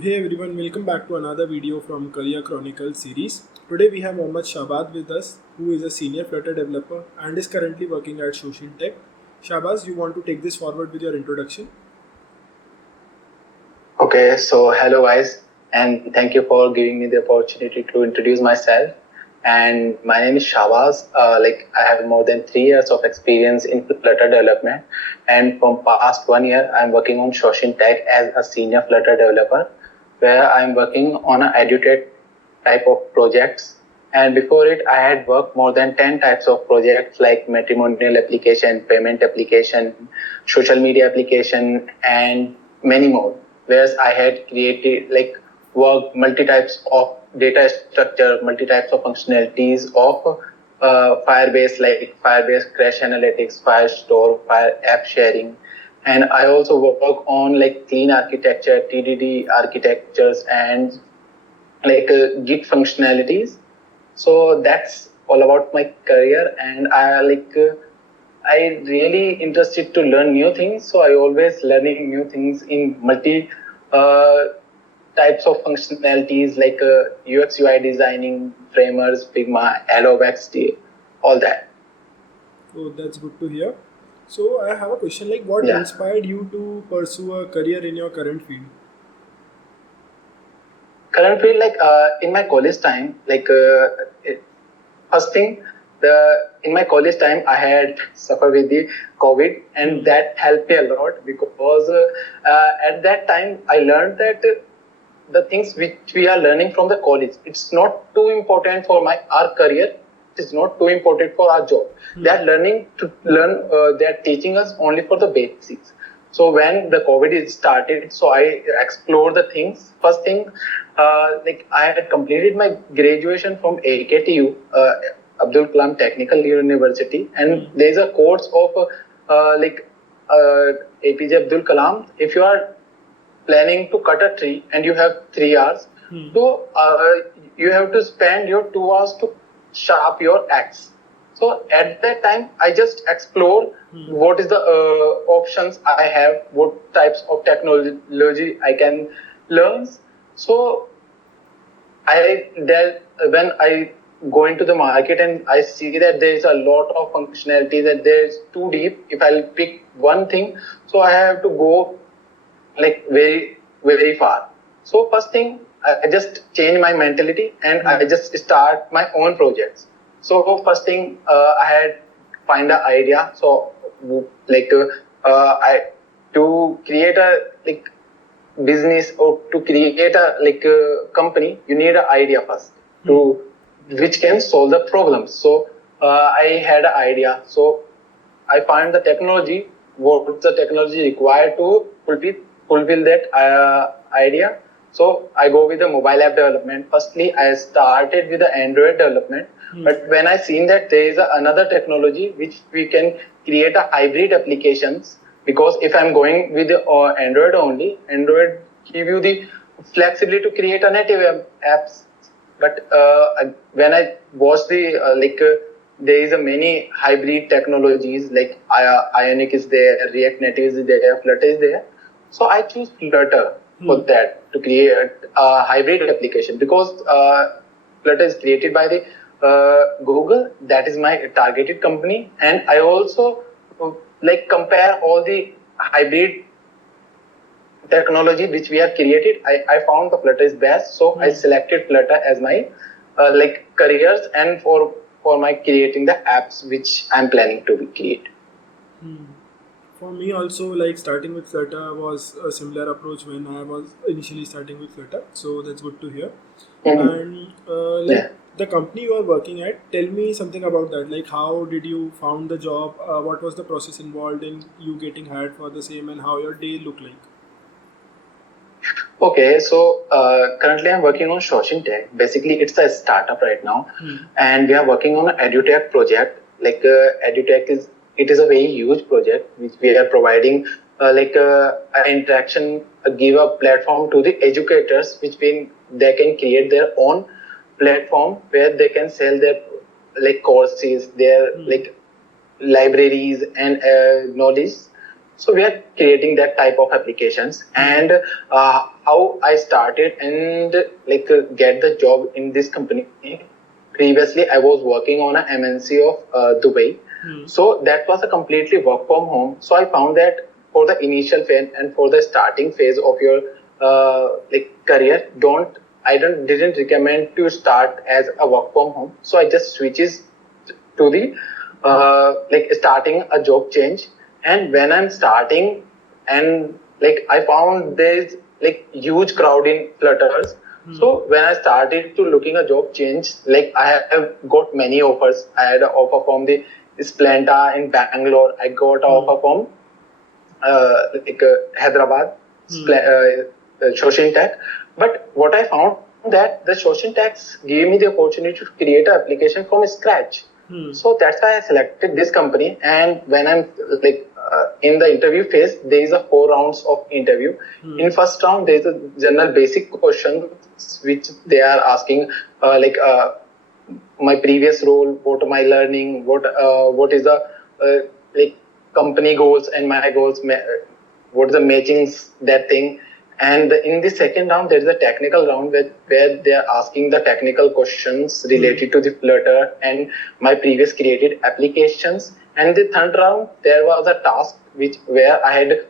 Hey everyone, welcome back to another video from Career Chronicles series. Today we have Mohd Shahbaz with us, who is a Senior Flutter Developer and is currently working at Shoshin.tech. Shahbaz, you want to take this forward with your introduction? Okay, so hello guys, and thank you for giving me the opportunity to introduce myself. And my name is Shahbaz. I have more than 3 years of experience in Flutter development, and from past 1 year, I'm working on Shoshin.tech as a senior Flutter developer, where I'm working on a edutech type of projects. And before it, I had worked more than 10 types of projects like matrimonial application, payment application, social media application, and many more. Whereas I had created worked multi types of data structure, multi types of functionalities of Firebase, like Firebase Crash Analytics, Firestore, Fire App Sharing, and I also work on like clean architecture, TDD architectures, and Git functionalities. So that's all about my career, and I really interested to learn new things. So I always learning new things in multi uh, types of functionalities like UX UI designing, framers, Figma, Adobe XD, all that. Oh, that's good to hear. So I have a question like what Yeah. inspired you to pursue a career in your current field? Currently, in my college time, first thing, the in my college time, I had suffered with the COVID, and that helped me a lot because at that time I learned that the things which we are learning from the college, it's not too important for our career. It is not too important for our job. They are learning to learn. They are teaching us only for the basics. So when the COVID is started, so I explored the things. First thing, I had completed my graduation from AKTU, Abdul Kalam Technical University, and there is a course of APJ Abdul Kalam. If you are planning to cut a tree and you have 3 hours, so you have to spend your 2 hours to sharp your axe. So at that time, I just explore what is the options I have, what types of technology I can learn. So when I go into the market and I see that there is a lot of functionality that there is too deep. If I'll pick one thing, so I have to go like very far. So first thing, I just change my mentality and I just start my own projects. So first thing, I had find an idea. So I to create a business or to create a company, you need an idea first to which can solve the problem. So I had an idea. So I find the technology, what the technology required to fulfill that idea. So I go with the mobile app development. Firstly, I started with the Android development, but when I seen that there is another technology which we can create a hybrid applications, because if I'm going with the Android only, Android give you the flexibility to create a native apps. But when I watch the there is a many hybrid technologies like Ionic is there, React Native is there, Flutter is there. So I choose Flutter for that to create a hybrid application, because Flutter is created by the Google. That is my targeted company, and I also compare all the hybrid technology which we have created. I found the Flutter is best, so I selected Flutter as my careers and for my creating the apps which I'm planning to create. For me also, like starting with Flutter was a similar approach when I was initially starting with Flutter. So that's good to hear. And Yeah. the company you are working at, tell me something about that. Like how did you found the job? What was the process involved in you getting hired for the same, and how your day looked like? Okay, so currently I'm working on Shoshin.tech. Basically, it's a startup right now, and we are working on an edutech project. Edutech is a very huge project which we are providing an interaction, give a platform to the educators, which mean they can create their own platform where they can sell their courses, their libraries and knowledge. So we are creating that type of applications. And how I started and get the job in this company. Previously, I was working on a MNC of Dubai. So that was a completely work from home. So I found that for the initial phase and for the starting phase of your career, didn't recommend to start as a work from home. So I just switches to the starting a job change. And when I'm starting, and I found there's huge crowd in Flutters. So when I started to looking a job change, I have got many offers. I had an offer from the Splenda in Bangalore. I got an offer from Hyderabad, Shoshin.tech. But what I found that the Shoshin.tech gave me the opportunity to create an application from scratch. So that's why I selected this company. And when I'm in the interview phase, there is a 4 rounds of interview. In first round, there is a general basic question which they are asking, my previous role, what am I learning, what is the company goals and my goals, what is the matchings, that thing. And in the second round, there is a technical round where they are asking the technical questions related to the Flutter and my previous created applications. And the third round, there was a task where I had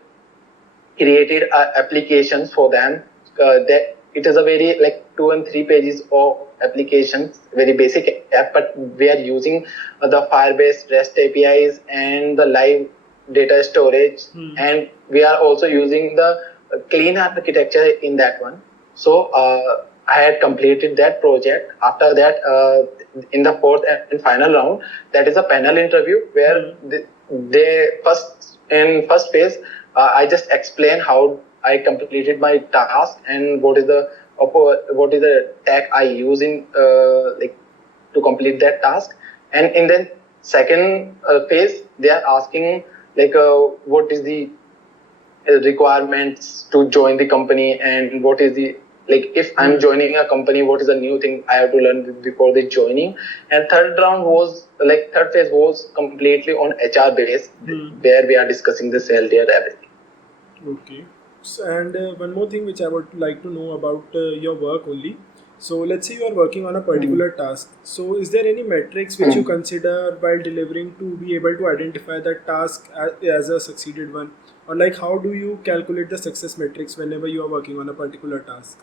created applications for them. That it is a very 2 and 3 pages of applications, very basic app, but we are using the Firebase REST APIs and the live data storage, and we are also using the clean architecture in that one. So I had completed that project. After that, in the fourth and final round, that is a panel interview where they first phase, I just explain how I completed my task and what is the tech I use in to complete that task. And in the second phase, they are asking what is the requirements to join the company, and what is the if I'm joining a company, what is the new thing I have to learn before the joining. And third phase was completely on HR base, where we are discussing the salary and everything. Okay. And one more thing which I would like to know about your work only. So let's say you are working on a particular task. So is there any metrics which you consider while delivering to be able to identify that task as a succeeded one? Or how do you calculate the success metrics whenever you are working on a particular task?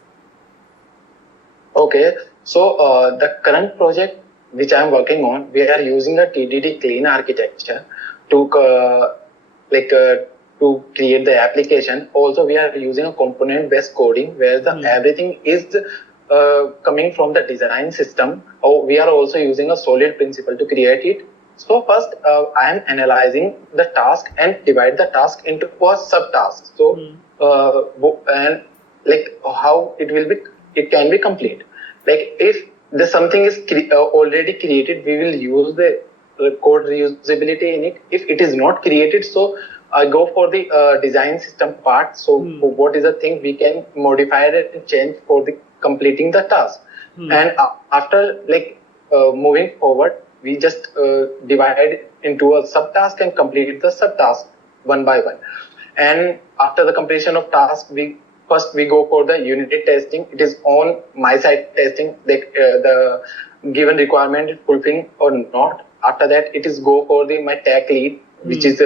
Okay, so the current project which I am working on, we are using a TDD clean architecture to to create the application. Also, we are using a component-based coding where everything is coming from the design system. We are also using a solid principle to create it. So first, I am analyzing the task and divide the task into a subtask. So and how it can be complete. If something is already created, we will use the code reusability in it. If it is not created, so I go for the design system part. So what is the thing we can modify it and change for the completing the task. And after moving forward, we just divide into a subtask and complete the subtask one by one. And after the completion of task, we go for the unit testing. It is on my side testing, the given requirement is fulfilling or not. After that, it is go for my tech lead, which is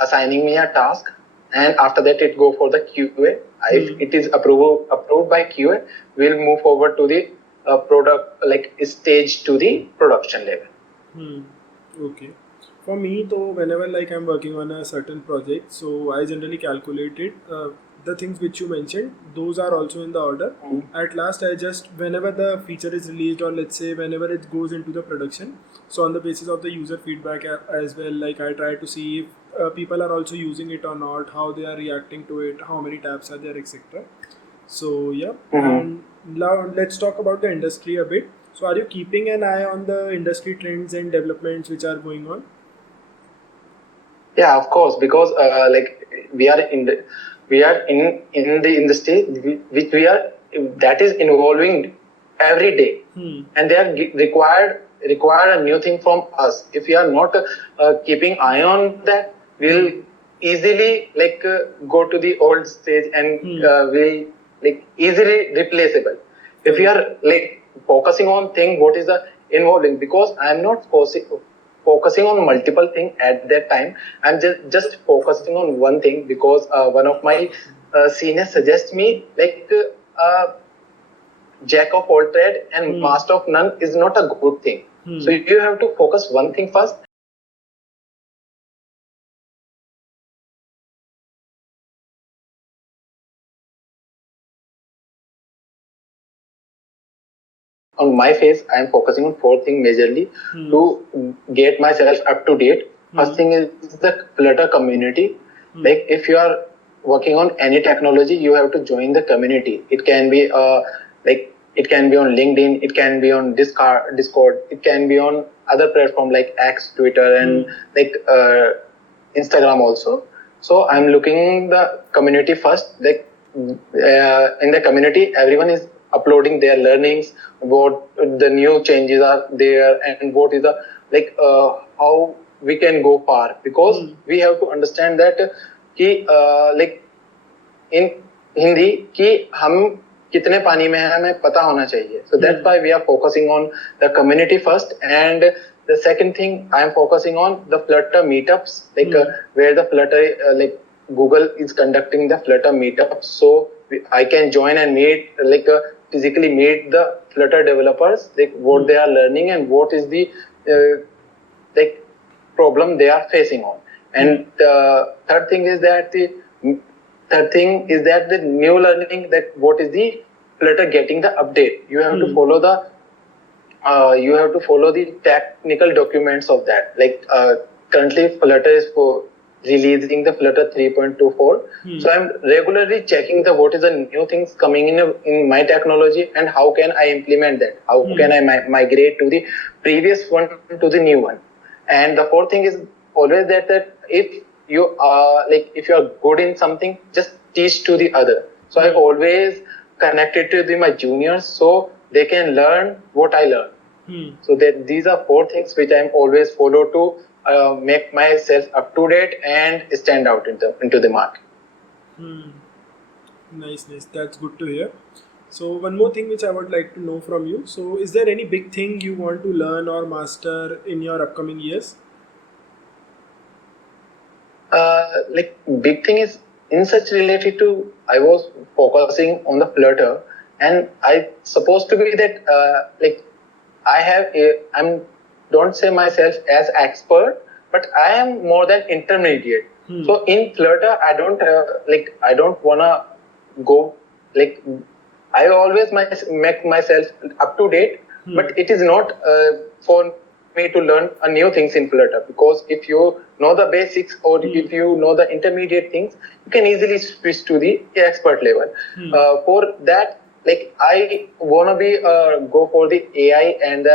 assigning me a task. And after that, it go for the QA. If it is approved by QA, we'll move forward to the product stage to the production level. Okay. For me, though, whenever I'm working on a certain project, so I generally calculate it. The things which you mentioned, those are also in the order. At last, I just, whenever the feature is released, or let's say whenever it goes into the production, so on the basis of the user feedback as well, I try to see if people are also using it or not, how they are reacting to it, how many tabs are there, etc. So yeah, and now let's talk about the industry a bit. So are you keeping an eye on the industry trends and developments which are going on? Yeah, of course, because we are in the industry which that is evolving every day, and they are require a new thing from us. If we are not keeping eye on that, we'll easily go to the old stage and will easily replaceable. If you are focusing on thing what is the involving, because I'm not focusing on multiple things at that time. I'm just focusing on one thing, because one of my seniors suggests me jack of all trade and master of none is not a good thing. So you have to focus one thing first. On my face, I am focusing on four things majorly to get myself up to date. First thing is the Flutter community. Like if you are working on any technology, you have to join the community. It can be it can be on LinkedIn, it can be on Discord, it can be on other platform like X, Twitter, and Instagram also. So I'm looking the community first. In the community, everyone is uploading their learnings, what the new changes are there, and what is the how we can go far, because we have to understand that in Hindi कि हम कितने पानी में हैं हमें पता होना चाहिए. So that's why we are focusing on the community first, and the second thing I am focusing on the Flutter meetups, where the Flutter Google is conducting the Flutter meetups, so I can join and meet physically meet the Flutter developers, what they are learning and what is the problem they are facing on. And the third thing is that the new learning, that what is the Flutter getting the update. You have to follow the technical documents of that. Currently Flutter is for releasing the Flutter 3.24. So I'm regularly checking what is the new things coming in my technology and how can I implement that. How can I migrate to the previous one to the new one. And the fourth thing is always that if you are if you are good in something, just teach to the other. So I've always connected to my juniors so they can learn what I learn. So that these are four things which I'm always follow to make myself up to date and stand out into the market. Nice. That's good to hear. So one more thing which I would like to know from you. So is there any big thing you want to learn or master in your upcoming years? Big thing is in such related to, I was focusing on the Flutter, and I supposed to be that I'm don't say myself as expert, but I am more than intermediate. So in Flutter, I don't wanna go I always make myself up to date, but it is not for me to learn new things in Flutter, because if you know the basics or if you know the intermediate things, you can easily switch to the expert level. For that, I wanna be go for the AI and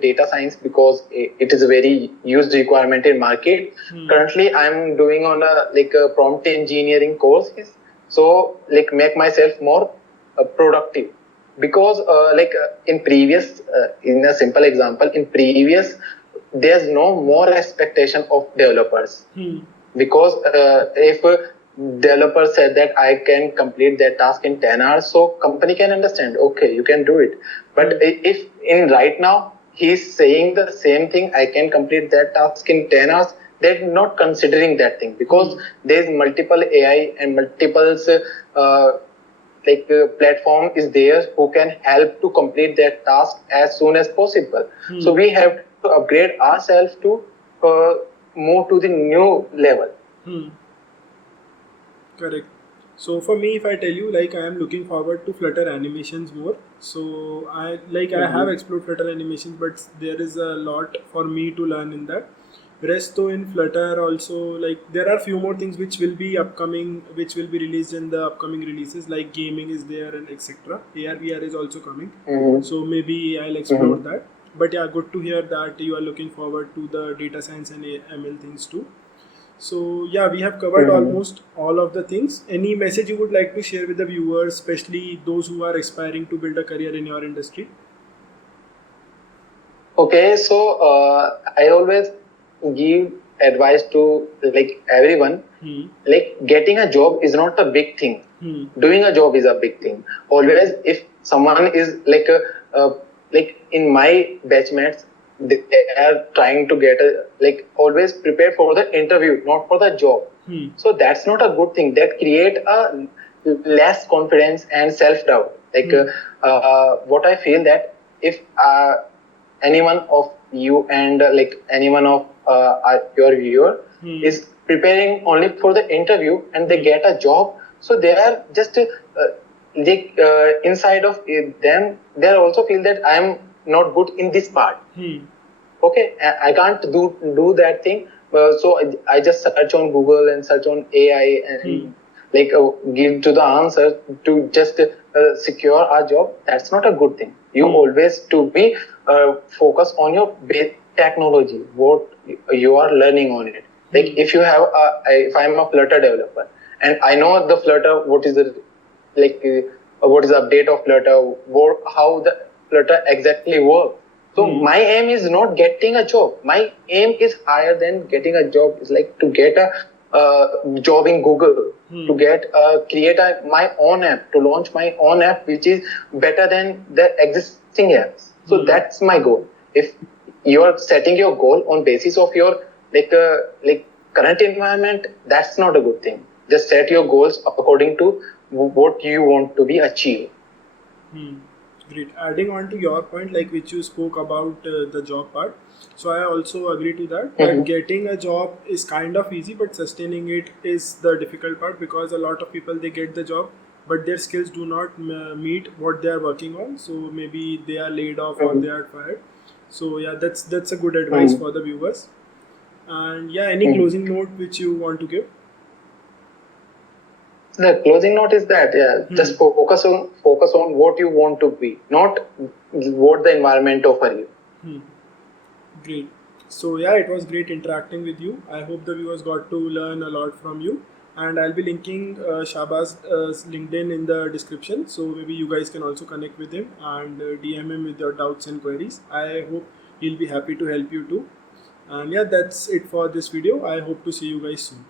data science, because it is a very used requirement in market. Currently, I'm doing on a prompt engineering courses, so make myself more productive. Because in previous in a simple example, in previous there's no more expectation of developers, because if a developer said that I can complete that task in 10 hours, so company can understand, okay, you can do it. But if in right now he's saying the same thing, I can complete that task in 10 hours, they're not considering that thing, because there's multiple AI and multiple platform is there who can help to complete that task as soon as possible. So we have to upgrade ourselves to move to the new level. Correct. So for me, if I tell you, I am looking forward to Flutter animations more. So I have explored Flutter animations, but there is a lot for me to learn in that. Rest though in Flutter also, there are few more things which will be upcoming, which will be released in the upcoming releases, like gaming is there and etc. AR VR is also coming, so maybe I'll explore that. But yeah, good to hear that you are looking forward to the data science and ML things too. So yeah, we have covered almost all of the things. Any message you would like to share with the viewers, especially those who are aspiring to build a career in your industry? Okay, so I always give advice to everyone. Like getting a job is not a big thing. Doing a job is a big thing. Always, if someone is like in my batchmates, they are trying to get a always prepare for the interview, not for the job. So that's not a good thing. That create a less confidence and self doubt. What I feel that if anyone of you and anyone of your viewer is preparing only for the interview and they get a job, so they are just inside of them they also feel that I am not good in this part. Okay, I can't do that thing. So I just search on Google and search on AI and give to the answer to just secure our job. That's not a good thing. You always to be focus on your technology, what you are learning on it. Like if you have if I'm a Flutter developer and I know the Flutter, what is the what is the update of Flutter, how the Flutter exactly works. So my aim is not getting a job. My aim is higher than getting a job. It's like to get a job in Google, to get create my own app, to launch my own app, which is better than the existing apps. So that's my goal. If you are setting your goal on basis of your current environment, that's not a good thing. Just set your goals according to what you want to be achieved. Great. Adding on to your point, like which you spoke about the job part, so I also agree to that. That getting a job is kind of easy, but sustaining it is the difficult part, because a lot of people, they get the job, but their skills do not meet what they are working on. So maybe they are laid off or they are fired. So yeah, that's a good advice for the viewers. And yeah, any closing note which you want to give? The closing note is that just focus on what you want to be, not what the environment offer you. Great. So yeah, it was great interacting with you. I hope the viewers got to learn a lot from you, and I'll be linking Shahbaz's LinkedIn in the description, so maybe you guys can also connect with him and DM him with your doubts and queries. I hope he'll be happy to help you too. And yeah, that's it for this video. I hope to see you guys soon.